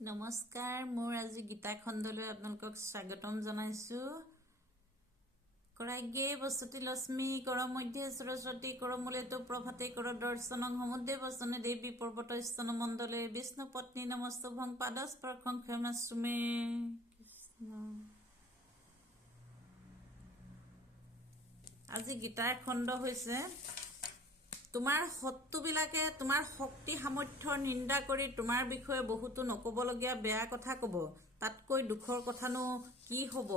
নমস্কাৰ মোৰ আজি গীতা খণ্ডলৈ আপোনালোকক স্বাগতম জনাইছো কৰাগ্যে বসতি লক্ষ্মী কৰ মধ্যে সৰস্বতী কৰ মূলেতো প্ৰভাতে কৰ দৰ্শনং সমুদ্ৰে বচনে দেৱী পৰ্বত স্তন মণ্ডলে বিষ্ণু পত্নী নমস্তভং পাদস্পৰ্শং ক্ষমাস্মে কৃষ্ণ আজি গীতাৰ খণ্ড হৈছে তোমাৰ শত্ৰুবিলাকে তোমাৰ শক্তি সামৰ্থ্যৰ নিন্দা কৰি তোমাৰ বিষয়ে বহুতো নকবলগীয়া বেয়া কথা ক'ব তাতকৈ দুখৰ কথানো কি হ'ব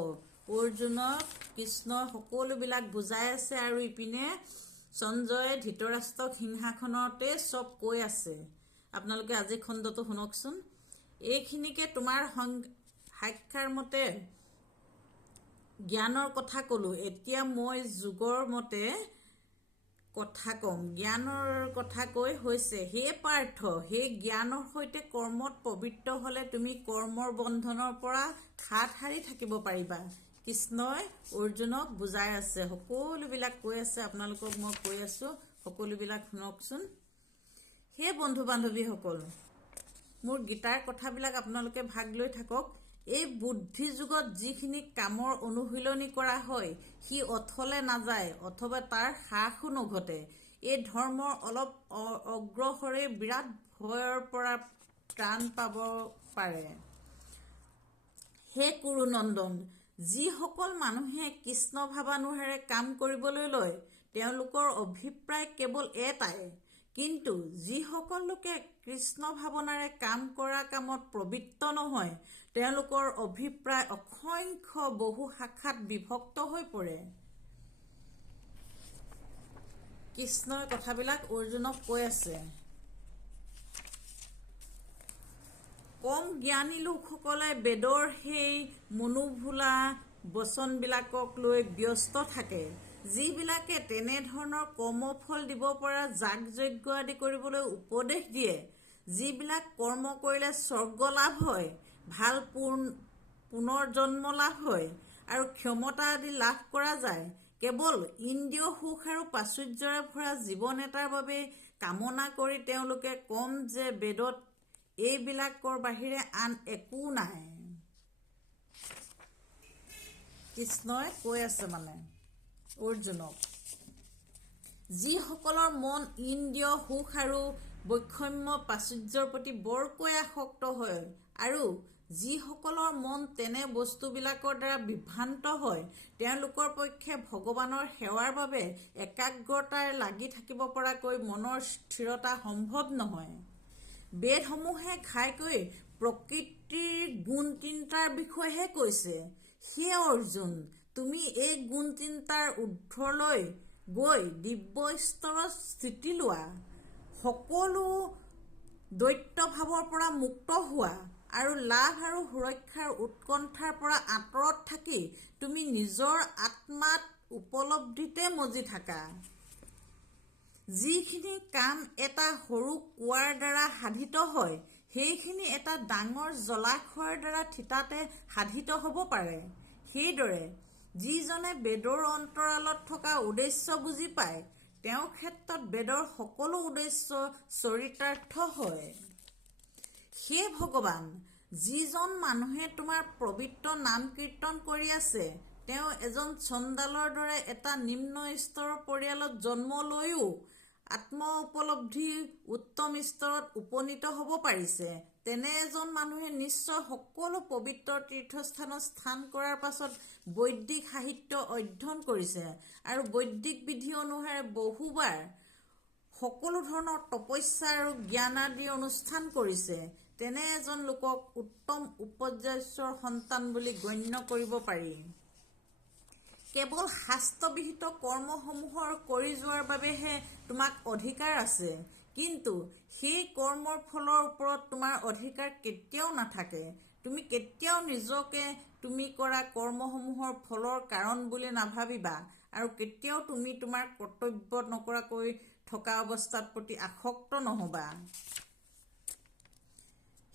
অৰ্জুনক কৃষ্ণই সকলোবিলাক বুজাই আছে আৰু ইপিনে সঞ্জয়ে ধৃতৰাষ্ট্ৰক সিংহাসনতে সব কৈ আছে আপোনালোকে আজি খণ্ডটো শুনকচোন এইখিনিকে তোমাৰ সাক্ষাৰ মতে জ্ঞানৰ কথা ক'লো এতিয়া মই যোগৰ মতে কথা কম জ্ঞানৰ কথা কৈ হৈছে হে পাৰ্থ হে জ্ঞানৰ সৈতে কৰ্মত পবিত্ৰ হলে তুমি কৰ্মৰ বন্ধনৰ পৰা হাত সাৰি থাকিব পাৰিবা কৃষ্ণই অৰ্জুনক বুজাই আছে সকলোবিলাক কৈ আছে আপোনালোকক মই কৈ আছো সকলোবিলাক শুনকচোন হে বন্ধু বান্ধৱীসকল মোৰ গীতাৰ কথাবিলাক আপোনালোকে ভাগ লৈ থাকক এই বুদ্ধি যুগত যিখিনি কামৰ অনুশীলনী কৰা হয় সি অথলে নাযায় অথবা তাৰ হ্ৰাসো নঘটে এই ধৰ্মৰ অলপ অগ্ৰসৰে বিৰাট ভয়ৰ পৰা ত্ৰাণ পাব পাৰে হে কুৰুনন্দন যিসকল মানুহে কৃষ্ণ ভাৱানুসাৰে কাম কৰিবলৈ লয় তেওঁলোকৰ অভিপ্ৰায় কেৱল এটাই কিন্তু যিসকল লোকে কৃষ্ণ ভাৱনাৰে কাম কৰা কামত প্ৰবৃত্ত নহয় তেওঁলোকৰ অভিপ্ৰায় অসংখ্য বহু শাখাত বিভক্ত হৈ পৰে কৃষ্ণই কথাবিলাক অৰ্জুনক কৈ আছে কম জ্ঞানী লোকসকলে বেদৰ সেই মনোভোলা বচনবিলাকক লৈ ব্যস্ত থাকে যিবিলাকে তেনেধৰণৰ কৰ্মফল দিব পৰা যাগ যজ্ঞ আদি কৰিবলৈ উপদেশ দিয়ে যিবিলাক কৰ্ম কৰিলে স্বৰ্গ লাভ হয় ভাল পুনৰ্জন্ম লাভ হয় আৰু ক্ষমতা আদি লাভ কৰা যায় কেৱল ইন্দ্ৰিয় সুখ আৰু প্ৰাচুৰ্যৰে ভৰা জীৱন এটাৰ বাবে কামনা কৰি তেওঁলোকে কম যে বেদত এইবিলাকৰ বাহিৰে আন একো নাই কৃষ্ণই কৈ আছে মানে অৰ্জুনক যিসকলৰ মন ইন্দ্ৰিয় সুখ আৰু বৈষম্য প্ৰাচুৰ্যৰ প্ৰতি বৰকৈ আসক্ত হয় আৰু যিসকলৰ মন তেনে বস্তুবিলাকৰ দ্বাৰা বিভ্ৰান্ত হয় তেওঁলোকৰ পক্ষে ভগৱানৰ সেৱাৰ বাবে একাগ্ৰতাৰে লাগি থাকিব পৰাকৈ মনৰ স্থিৰতা সম্ভৱ নহয় বেদসমূহে ঘাইকৈ প্ৰকৃতিৰ গুণ তিনিটাৰ বিষয়েহে কৈছে হে অৰ্জুন তুমি এই গুণ তিনিটাৰ ঊৰ্ধ্বলৈ গৈ দিব্য স্তৰত স্থিতি লোৱা সকলো দৈত্য ভাৱৰ পৰা মুক্ত হোৱা আৰু লাভ আৰু সুৰক্ষাৰ উৎকণ্ঠাৰ পৰা আঁতৰত থাকি তুমি নিজৰ আত্মাত উপলব্ধিতে মজি থাকা যিখিনি কাম এটা সৰু কুৱাৰ দ্বাৰা সাধিত হয় সেইখিনি এটা ডাঙৰ জলাশয়ৰ দ্বাৰা থিতাতে সাধিত হ'ব পাৰে সেইদৰে যিজনে বেদৰ অন্তৰালত থকা উদ্দেশ্য বুজি পায় তেওঁৰ ক্ষেত্ৰত বেদৰ সকলো উদ্দেশ্য চৰিতাৰ্থ হয় হে ভগৱান যিজন মানুহে তোমাৰ পবিত্ৰ নাম কীৰ্তন কৰি আছে তেওঁ এজন চণ্ডালৰ দৰে এটা নিম্ন স্তৰৰ পৰিয়ালত জন্ম লৈও আত্ম উপলব্ধি উত্তম স্তৰত উপনীত হ'ব পাৰিছে তেনে এজন মানুহে নিশ্চয় সকলো পবিত্ৰ তীৰ্থস্থানত স্থান কৰাৰ পাছত বৈদিক সাহিত্য অধ্যয়ন কৰিছে আৰু বৈদিক বিধি অনুসাৰে বহুবাৰ সকলো ধৰণৰ তপস্যা আৰু জ্ঞান আদি অনুষ্ঠান কৰিছে তেনে এজন লোকক উত্তম উপৰ্যায়ৰ সন্তান বুলি গণ্য কৰিব পাৰি কেৱল শাস্ত্ৰবিহিত কৰ্মসমূহৰ কৰি যোৱাৰ বাবেহে তোমাক অধিকাৰ আছে কিন্তু সেই কৰ্মৰ ফলৰ ওপৰত তোমাৰ অধিকাৰ কেতিয়াও নাথাকে তুমি কেতিয়াও নিজকে তুমি কৰা কৰ্মসমূহৰ ফলৰ কাৰণ বুলি নাভাবিবা আৰু কেতিয়াও তুমি তোমাৰ কৰ্তব্য নকৰাকৈ থকা অৱস্থাৰ প্ৰতি আসক্ত নহবা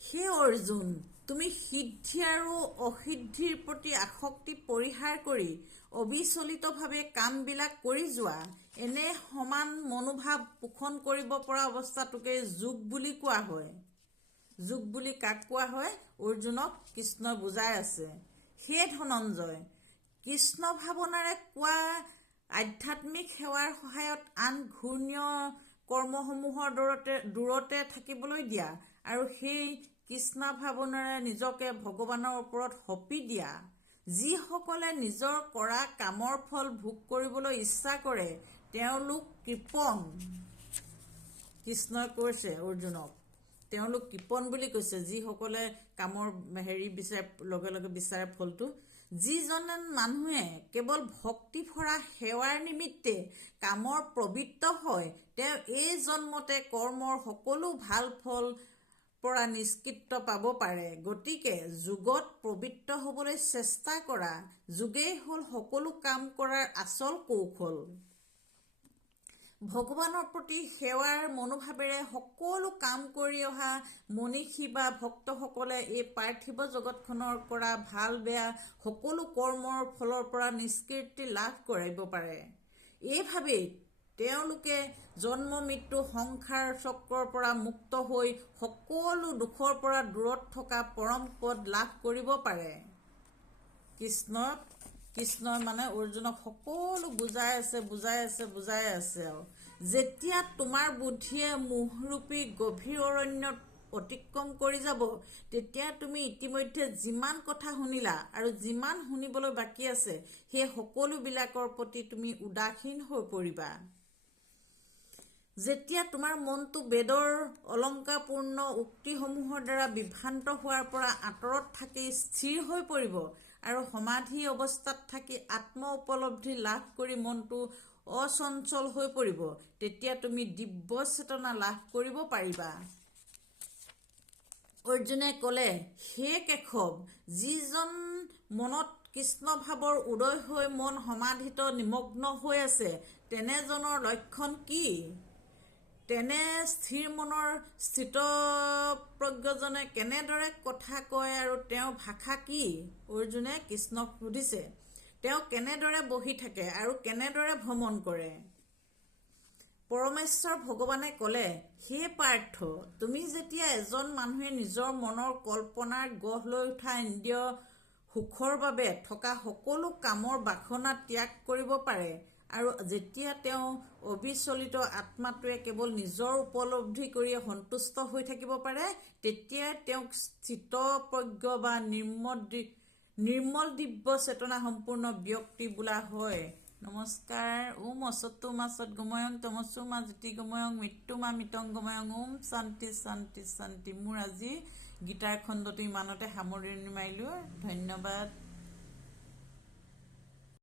হে অৰ্জুন তুমি সিদ্ধি আৰু অসিদ্ধিৰ প্ৰতি আসক্তি পৰিহাৰ কৰি অবিচলিতভাৱে কামবিলাক কৰি যোৱা এনে সমান মনোভাৱ পোষণ কৰিব পৰা অৱস্থাটোকে যোগ বুলি কোৱা হয় যুগ বুলি কাক কোৱা হয়? অৰ্জুনক কৃষ্ণই বুজাই আছে। হে ধনঞ্জয়, কৃষ্ণ ভাৱনাৰে কোৱা আধ্যাত্মিক সেৱাৰ সহায়ত আন ঘূৰ্ণীয় কৰ্মসমূহৰ দূৰতে থাকিবলৈ দিয়া আৰু সেই কৃষ্ণ ভাৱনাৰে নিজকে ভগৱানৰ ওপৰত সঁপি দিয়া। যিসকলে নিজৰ কৰা কামৰ ফল ভোগ কৰিবলৈ ইচ্ছা কৰে তেওঁলোক কৃপণ। কৃষ্ণই কৈছে অৰ্জুনক, তেওঁলোক কৃপণ বুলি কৈছে, যিসকলে কামৰ লগে লগে বিচাৰে ফলটো। যিজন মানুহে কেৱল ভক্তি ভৰা সেৱাৰ নিমিত্তে কামৰ প্ৰবৃত্ত হয় তেওঁ এই জন্মতে কৰ্মৰ সকলো ভাল ফল পৰা নিষ্কৃত পাব পাৰে। গতিকে যোগত প্ৰবৃত্ত হ'বলৈ চেষ্টা কৰা যোগেই হ'ল সকলো কাম কৰাৰ আচল কৌশল। ভগৱানৰ প্ৰতি সেৱাৰ মনোভাৱেৰে সকলো কাম কৰি অহা মনীষী বা ভক্তসকলে এই পাৰ্থিৱ জগতখনৰ কৰা ভাল বেয়া সকলো কৰ্মৰ ফলৰ পৰা নিষ্কৃতি লাভ কৰিব পাৰে। এইভাৱেই তেওঁলোকে জন্ম মৃত্যু সংসাৰ চক্ৰৰ পৰা মুক্ত হৈ সকলো দুখৰ পৰা দূৰত থকা পৰম পদ লাভ কৰিব পাৰে। কৃষ্ণই মানে অৰ্জুনক সকলো বুজাই আছে আৰু যেতিয়া তোমাৰ বুদ্ধিয়ে মোহৰূপী গভীৰ অৰণ্যত অতিক্ৰম কৰি যাব তেতিয়া তুমি ইতিমধ্যে যিমান কথা শুনিলা আৰু যিমান শুনিবলৈ বাকী আছে সেই সকলোবিলাকৰ প্ৰতি তুমি উদাসীন হৈ পৰিবা। যেতিয়া তোমাৰ মনটো বেদৰ অলংকাৰপূৰ্ণ উক্তিসমূহৰ দ্বাৰা বিভ্ৰান্ত হোৱাৰ পৰা আঁতৰত থাকি স্থিৰ হৈ পৰিব আৰু সমাধি অৱস্থাত থাকি আত্ম উপলব্ধি লাভ কৰি মনটো অচঞ্চল হৈ পৰিব, তেতিয়া তুমি দিব্য চেতনা লাভ কৰিব পাৰিবা। অৰ্জুনে ক'লে, হে কেশৱ, যিজন মনত কৃষ্ণ ভাৱৰ উদয় হৈ মন সমাধিত নিমগ্ন হৈ আছে তেনেজনৰ লক্ষণ কি? তেনে স্থিৰ মনৰ স্থিতপ্ৰজ্ঞজনে কেনেদৰে কথা কয় আৰু তেওঁৰ ভাষা কি? অৰ্জুনে কৃষ্ণক সুধিছে, তেওঁ কেনেদৰে বহি থাকে আৰু কেনেদৰে ভ্ৰমণ কৰে? পৰমেশ্বৰ ভগৱানে ক'লে, হে পাৰ্থ, তুমি যেতিয়া এজন মানুহে নিজৰ মনৰ কল্পনাৰ গঢ় লৈ উঠা ইন্দ্ৰিয় সুখৰ বাবে থকা সকলো কামৰ বাসনা ত্যাগ কৰিব পাৰে আৰু যেতিয়া তেওঁ অবিচলিত আত্মাটোৱে কেৱল নিজৰ উপলব্ধি কৰিয়ে সন্তুষ্ট হৈ থাকিব পাৰে তেতিয়াই তেওঁক স্থিতপ্ৰজ্ঞ বা নিৰ্মল দিব্য চেতনা সম্পূৰ্ণ ব্যক্তি বোলা হয়। নমস্কাৰ। ওম অসতো মা সদ্গময়ং তমসো মা জ্যোতিৰ্গময়ং মৃত্যু মা মৃতং গময়ং। ওম শান্তি শান্তি শান্তি। মোৰ আজি গীতাৰ খণ্ডটো ইমানতে সামৰণি মাৰিলোঁ। ধন্যবাদ।